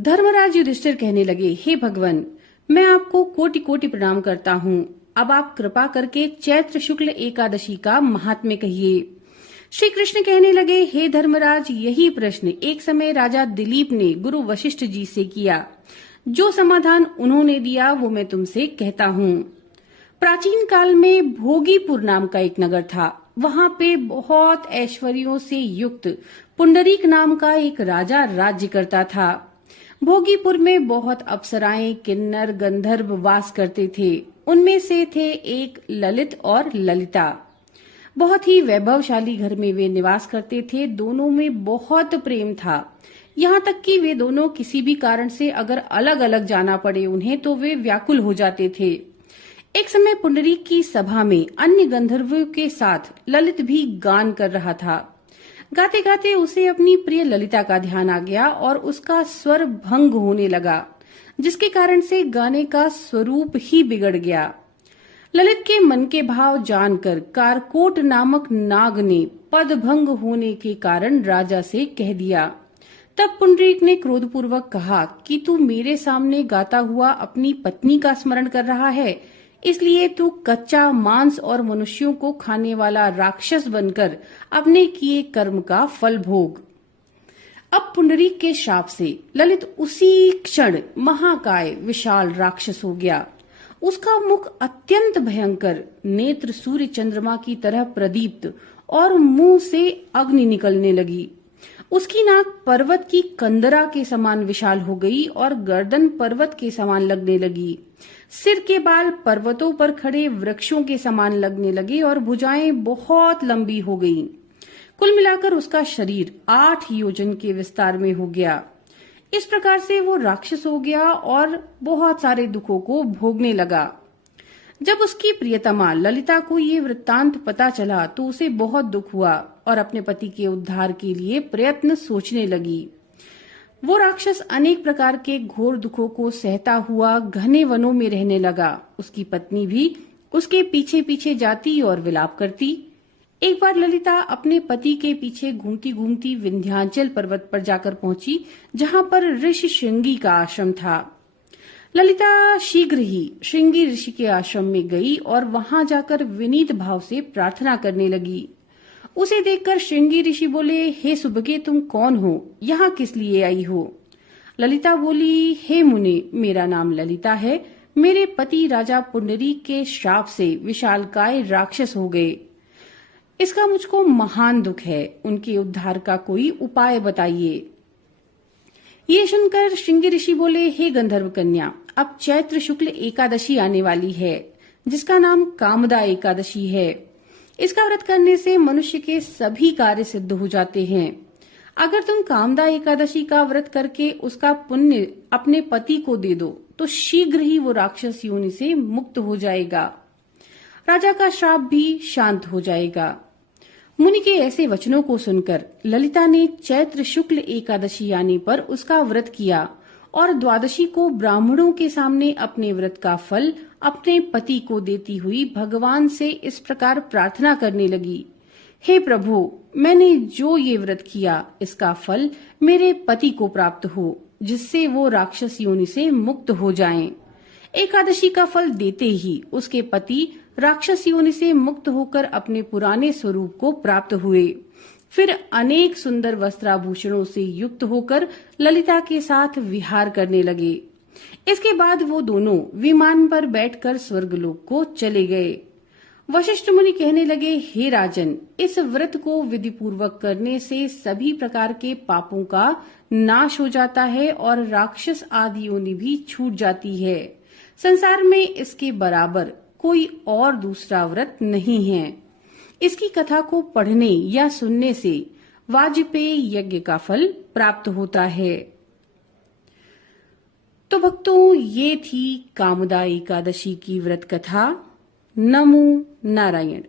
धर्मराज युधिष्ठिर कहने लगे, हे भगवान, मैं आपको कोटि कोटि प्रणाम करता हूँ। अब आप कृपा करके चैत्र शुक्ल एकादशी का महात्म्य कहिए। श्री कृष्ण कहने लगे, हे धर्मराज, यही प्रश्न एक समय राजा दिलीप ने गुरु वशिष्ठ जी से किया। जो समाधान उन्होंने दिया वो मैं तुमसे कहता हूँ। प्राचीन काल में भोगीपुर नाम का एक नगर था। वहाँ पे बहुत ऐश्वर्यों से युक्त पुंडरीक नाम का एक राजा राज्य करता था। भोगीपुर में बहुत अप्सराएं, किन्नर, गंधर्व वास करते थे। उनमें से थे एक ललित और ललिता। बहुत ही वैभवशाली घर में वे निवास करते थे। दोनों में बहुत प्रेम था, यहाँ तक कि वे दोनों किसी भी कारण से अगर अलग अलग जाना पड़े उन्हें तो वे व्याकुल हो जाते थे। एक समय पुंडरीक की सभा में अन्य गंधर्वों के साथ ललित भी गान कर रहा था। गाते गाते उसे अपनी प्रिय ललिता का ध्यान आ गया और उसका स्वर भंग होने लगा, जिसके कारण से गाने का स्वरूप ही बिगड़ गया। ललित के मन के भाव जानकर कारकोट नामक नाग ने पद भंग होने के कारण राजा से कह दिया। तब पुंडरीक ने क्रोधपूर्वक कहा कि तू मेरे सामने गाता हुआ अपनी पत्नी का स्मरण कर रहा है, इसलिए तू कच्चा मांस और मनुष्यों को खाने वाला राक्षस बनकर अपने किए कर्म का फल भोग। अब पुंडरीक के श्राप से ललित उसी क्षण महाकाय विशाल राक्षस हो गया। उसका मुख अत्यंत भयंकर, नेत्र सूर्य चंद्रमा की तरह प्रदीप्त और मुंह से अग्नि निकलने लगी। उसकी नाक पर्वत की कंदरा के समान विशाल हो गई और गर्दन पर्वत के समान लगने लगी। सिर के बाल पर्वतों पर खड़े वृक्षों के समान लगने लगे और भुजाएं बहुत लंबी हो गईं। कुल मिलाकर उसका शरीर 8 योजन के विस्तार में हो गया। इस प्रकार से वो राक्षस हो गया और बहुत सारे दुखों को भोगने लगा। जब उसकी प्रियतमा ललिता को ये वृत्तांत पता चला तो उसे बहुत दुख हुआ और अपने पति के उद्धार के लिए प्रयत्न सोचने लगी। वो राक्षस अनेक प्रकार के घोर दुखों को सहता हुआ घने वनों में रहने लगा। उसकी पत्नी भी उसके पीछे पीछे जाती और विलाप करती। एक बार ललिता अपने पति के पीछे घूमती घूमती विंध्याचल पर्वत पर जाकर पहुंची, जहां पर ऋषि श्रृंगी का आश्रम था। ललिता शीघ्र ही श्रृंगी ऋषि के आश्रम में गई और वहां जाकर विनीत भाव से प्रार्थना करने लगी। उसे देखकर श्रृंगी ऋषि बोले, हे सुभगे, तुम कौन हो? यहाँ किस लिए आई हो? ललिता बोली, हे मुने, मेरा नाम ललिता है। मेरे पति राजा पुंडरीक के श्राप से विशालकाय राक्षस हो गए। इसका मुझको महान दुख है। उनके उद्धार का कोई उपाय बताइए। ये सुनकर श्रृंगी ऋषि बोले, हे गंधर्व कन्या, अब चैत्र शुक्ल एकादशी आने वाली है, जिसका नाम कामदा एकादशी है। इसका व्रत करने से मनुष्य के सभी कार्य सिद्ध हो जाते हैं। अगर तुम कामदा एकादशी का व्रत करके उसका पुण्य अपने पति को दे दो तो शीघ्र ही वो राक्षस योनि से मुक्त हो जाएगा। राजा का श्राप भी शांत हो जाएगा। मुनि के ऐसे वचनों को सुनकर ललिता ने चैत्र शुक्ल एकादशी आने पर उसका व्रत किया और द्वादशी को ब्राह्मणों के सामने अपने व्रत का फल अपने पति को देती हुई भगवान से इस प्रकार प्रार्थना करने लगी, हे प्रभु, मैंने जो ये व्रत किया इसका फल मेरे पति को प्राप्त हो, जिससे वो राक्षस योनि से मुक्त हो जाएं। एकादशी का फल देते ही उसके पति राक्षस योनि से मुक्त होकर अपने पुराने स्वरूप को प्राप्त हुए। फिर अनेक सुंदर वस्त्राभूषणों से युक्त होकर ललिता के साथ विहार करने लगे। इसके बाद वो दोनों विमान पर बैठकर स्वर्गलोक को चले गए। वशिष्ठ मुनि कहने लगे, हे राजन, इस व्रत को विधि पूर्वक करने से सभी प्रकार के पापों का नाश हो जाता है और राक्षस आदि योनि भी छूट जाती है। संसार में इसके बराबर कोई और दूसरा व्रत नहीं है। इसकी कथा को पढ़ने या सुनने से वाजपेयी यज्ञ का फल प्राप्त होता है। तो भक्तों, ये थी कामदा एकादशी की व्रत कथा। नमो नारायण।